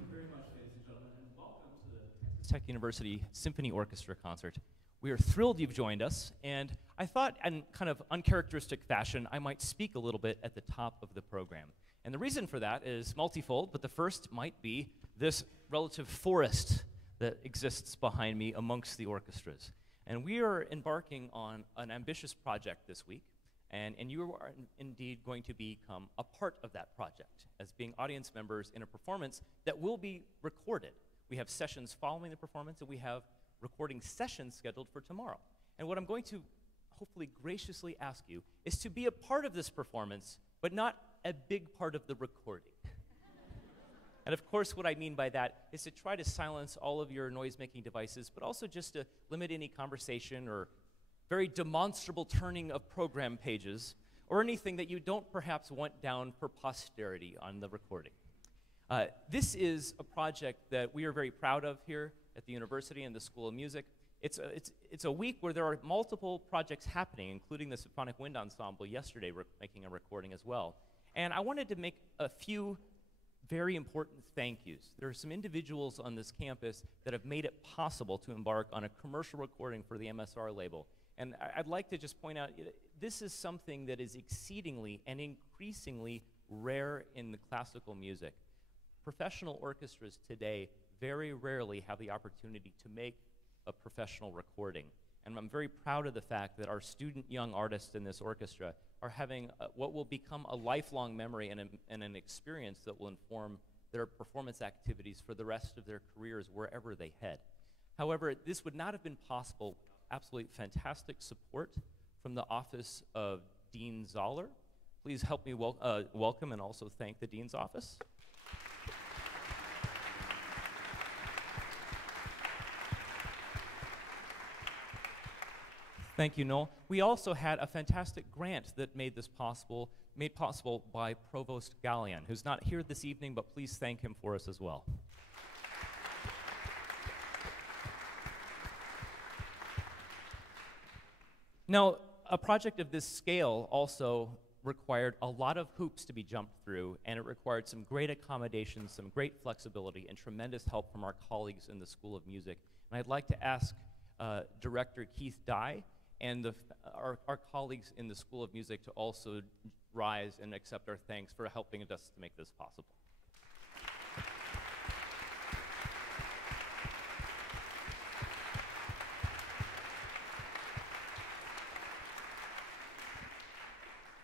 you very much, ladies and gentlemen, and welcome to the Texas Tech University Symphony Orchestra concert. We are thrilled you've joined us, and I thought, in kind of uncharacteristic fashion, I might speak a little bit at the top of the program. And the reason for that is multifold, but the first might be this relative forest that exists behind me amongst the orchestras. And we are embarking on an ambitious project this week, and you are indeed going to become a part of that project as being audience members in a performance that will be recorded. We have sessions following the performance, and we have recording sessions scheduled for tomorrow. And what I'm going to hopefully graciously ask you is to be a part of this performance, but not a big part of the recording. And of course, what I mean by that is to try to silence all of your noise-making devices, but also just to limit any conversation or very demonstrable turning of program pages, or anything that you don't perhaps want down for posterity on the recording. This is a project that we are very proud of here at the university and the School of Music. It's a week where there are multiple projects happening, including the Symphonic Wind Ensemble yesterday making a recording as well. And I wanted to make a few very important thank yous. There are some individuals on this campus that have made it possible to embark on a commercial recording for the MSR label. And I'd like to just point out, this is something that is exceedingly and increasingly rare in the classical music. Professional orchestras today very rarely have the opportunity to make a professional recording. And I'm very proud of the fact that our student young artists in this orchestra are having what will become a lifelong memory and an experience that will inform their performance activities for the rest of their careers wherever they head. However, this would not have been possible without absolutely fantastic support from the office of Dean Zoller. Please help me welcome and also thank the Dean's office. Thank you, Noel. We also had a fantastic grant that made this possible, made possible by Provost Gallion, who's not here this evening, but please thank him for us as well. Now, a project of this scale also required a lot of hoops to be jumped through, and it required some great accommodations, some great flexibility, and tremendous help from our colleagues in the School of Music. And I'd like to ask Director Keith Dye and our colleagues in the School of Music to also rise and accept our thanks for helping us to make this possible.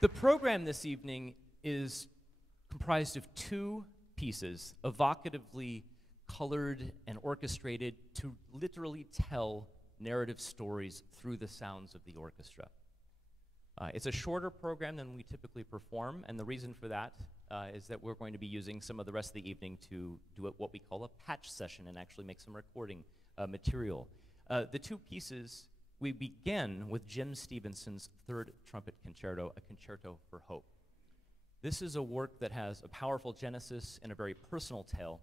The program this evening is comprised of two pieces, evocatively colored and orchestrated to literally tell narrative stories through the sounds of the orchestra. It's a shorter program than we typically perform, and the reason for that is that we're going to be using some of the rest of the evening to do what we call a patch session and actually make some recording material. The two pieces, we begin with Jim Stephenson's Third Trumpet Concerto, a concerto for hope. This is a work that has a powerful genesis and a very personal tale.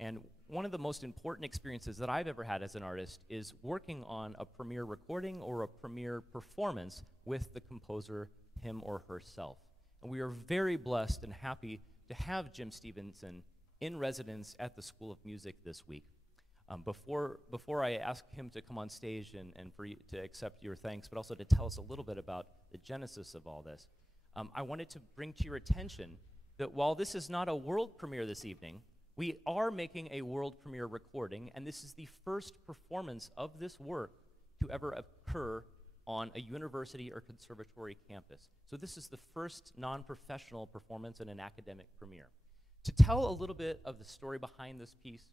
And one of the most important experiences that I've ever had as an artist is working on a premiere recording or a premiere performance with the composer, him or herself. And we are very blessed and happy to have Jim Stephenson in residence at the School of Music this week. Before I ask him to come on stage and for you to accept your thanks, but also to tell us a little bit about the genesis of all this, I wanted to bring to your attention that while this is not a world premiere this evening, we are making a world premiere recording, and this is the first performance of this work to ever occur on a university or conservatory campus. So this is the first non-professional performance in an academic premiere. To tell a little bit of the story behind this piece,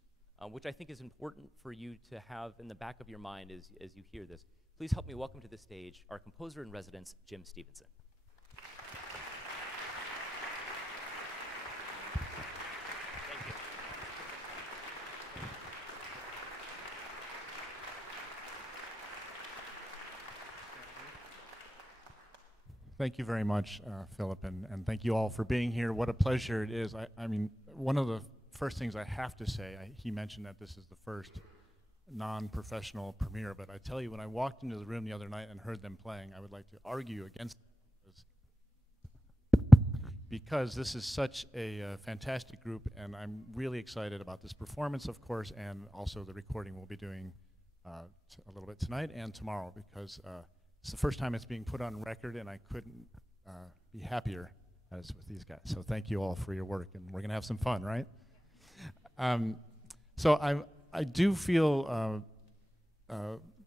which I think is important for you to have in the back of your mind as you hear this, please help me welcome to the stage our composer in residence, Jim Stephenson. Thank you very much, Philip, and thank you all for being here. What a pleasure it is. I mean, one of the first things I have to say, he mentioned that this is the first non-professional premiere, but I tell you, when I walked into the room the other night and heard them playing, I would like to argue against it. because this is such a fantastic group, and I'm really excited about this performance, of course, and also the recording we'll be doing a little bit tonight and tomorrow, because it's the first time it's being put on record, and I couldn't be happier as with these guys. So thank you all for your work, and we're going to have some fun, right? So I do feel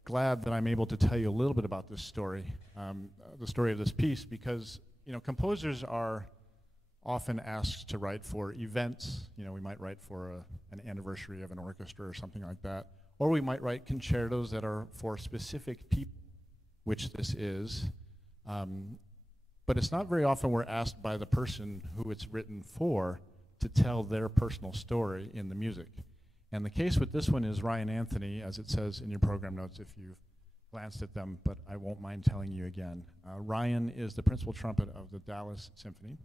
glad that I'm able to tell you a little bit about this story, the story of this piece, because composers are often asked to write for events. We might write for an anniversary of an orchestra or something like that, or we might write concertos that are for specific people, which this is. But it's not very often we're asked by the person who it's written for to tell their personal story in the music. And the case with this one is Ryan Anthony, as it says in your program notes if you've glanced at them, but I won't mind telling you again. Ryan is the principal trumpet of the Dallas Symphony.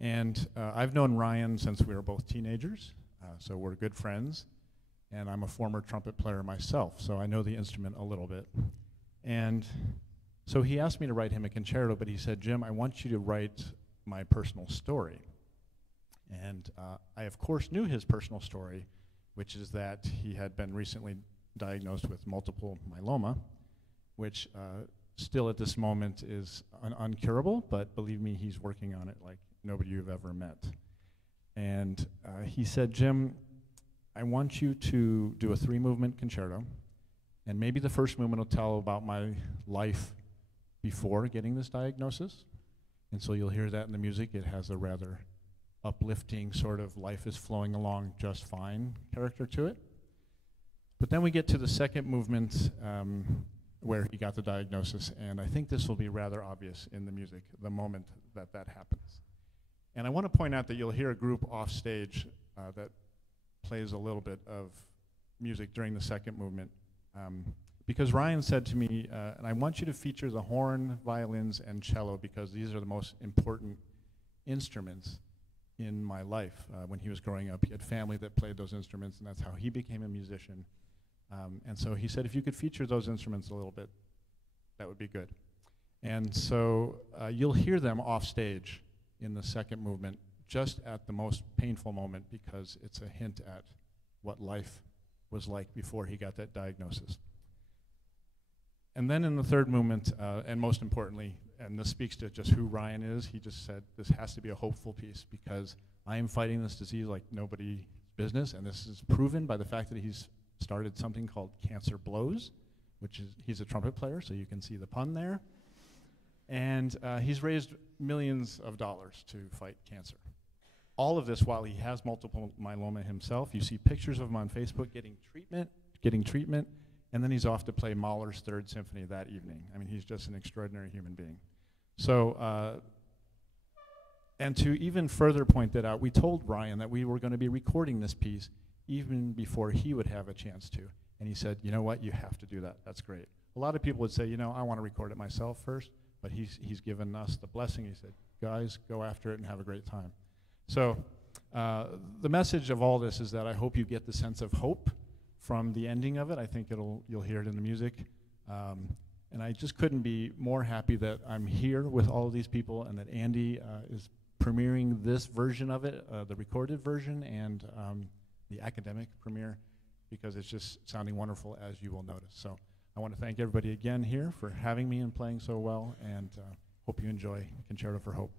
And I've known Ryan since we were both teenagers, so we're good friends. And I'm a former trumpet player myself, so I know the instrument a little bit. And so he asked me to write him a concerto, but he said, Jim, I want you to write my personal story. And I, of course, knew his personal story, which is that he had been recently diagnosed with multiple myeloma, which still at this moment is uncurable, but believe me, he's working on it like nobody you've ever met. And he said, Jim, I want you to do a 3-movement concerto, and maybe the first movement will tell about my life before getting this diagnosis. And so you'll hear that in the music. It has a rather uplifting sort of life is flowing along just fine character to it. But then we get to the second movement where he got the diagnosis, and I think this will be rather obvious in the music, the moment that that happens. And I want to point out that you'll hear a group off stage that plays a little bit of music during the second movement. Because Ryan said to me, and I want you to feature the horn, violins, and cello, because these are the most important instruments in my life. When he was growing up, he had family that played those instruments, and that's how he became a musician. And so he said, if you could feature those instruments a little bit, that would be good. And so you'll hear them off stage in the second movement, just at the most painful moment, because it's a hint at what life was like before he got that diagnosis. And then in the third movement, and most importantly, and this speaks to just who Ryan is, he just said, this has to be a hopeful piece, because I am fighting this disease like nobody's business, and this is proven by the fact that he's started something called Cancer Blows, which is, he's a trumpet player, so you can see the pun there. And he's raised millions of dollars to fight cancer. All of this while he has multiple myeloma himself. You see pictures of him on Facebook getting treatment, and then he's off to play Mahler's Third Symphony that evening. I mean, he's just an extraordinary human being. So, and to even further point that out, we told Ryan that we were going to be recording this piece even before he would have a chance to. And he said, you know what, you have to do that. That's great. A lot of people would say, you know, I want to record it myself first, but he's given us the blessing. He said, guys, go after it and have a great time. So the message of all this is that I hope you get the sense of hope from the ending of it. I think you'll hear it in the music. And I just couldn't be more happy that I'm here with all of these people, and that Andy is premiering this version of it, the recorded version, and the academic premiere, because it's just sounding wonderful, as you will notice. So I want to thank everybody again here for having me and playing so well, and hope you enjoy Concerto for Hope.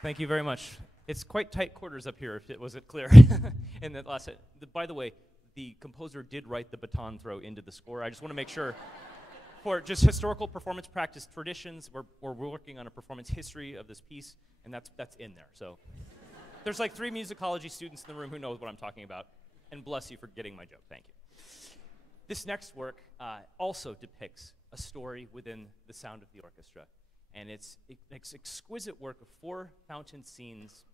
Thank you very much. It's quite tight quarters up here, if it wasn't clear. And that last, by the way, the composer did write the baton throw into the score. I just want to make sure, for just historical performance practice traditions, we're working on a performance history of this piece, and that's in there. So there's like 3 musicology students in the room who know what I'm talking about, and bless you for getting my joke. Thank you. This next work also depicts a story within the sound of the orchestra. And it's exquisite work of 4 fountain scenes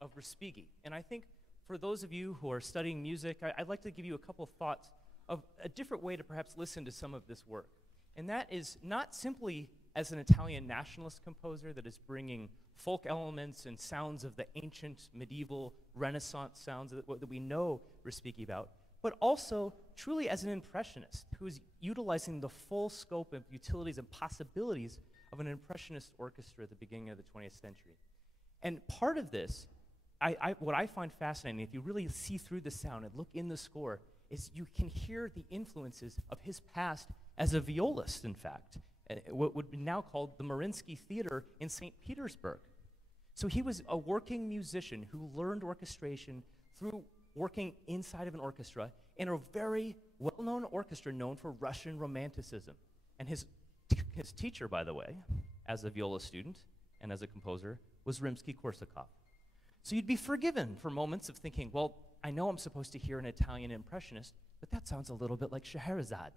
of Respighi. And I think for those of you who are studying music, I'd like to give you a couple thoughts of a different way to perhaps listen to some of this work. And that is not simply as an Italian nationalist composer that is bringing folk elements and sounds of the ancient, medieval, Renaissance sounds that we know Respighi about, but also truly as an impressionist who is utilizing the full scope of utilities and possibilities of an impressionist orchestra at the beginning of the 20th century. And part of this, what I find fascinating, if you really see through the sound and look in the score, is you can hear the influences of his past as a violist, in fact, what would be now called the Mariinsky Theater in St. Petersburg. So he was a working musician who learned orchestration through working inside of an orchestra in a very well-known orchestra known for Russian Romanticism. And his teacher, by the way, as a viola student and as a composer, was Rimsky-Korsakov. So you'd be forgiven for moments of thinking, well, I know I'm supposed to hear an Italian impressionist, but that sounds a little bit like Scheherazade.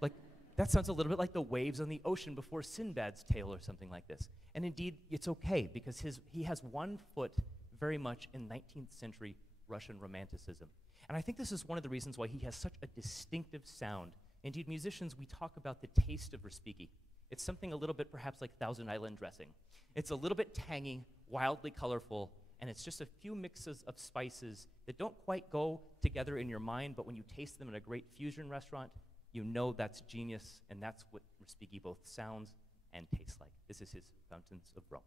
Like, that sounds a little bit like the waves on the ocean before Sinbad's tale or something like this. And indeed, it's okay, because he has one foot very much in 19th century Russian Romanticism. And I think this is one of the reasons why he has such a distinctive sound. Indeed, musicians, we talk about the taste of Respighi. It's something a little bit perhaps like Thousand Island dressing. It's a little bit tangy, wildly colorful, and it's just a few mixes of spices that don't quite go together in your mind, but when you taste them in a great fusion restaurant, you know that's genius, and that's what Respighi both sounds and tastes like. This is his Fountains of Rome.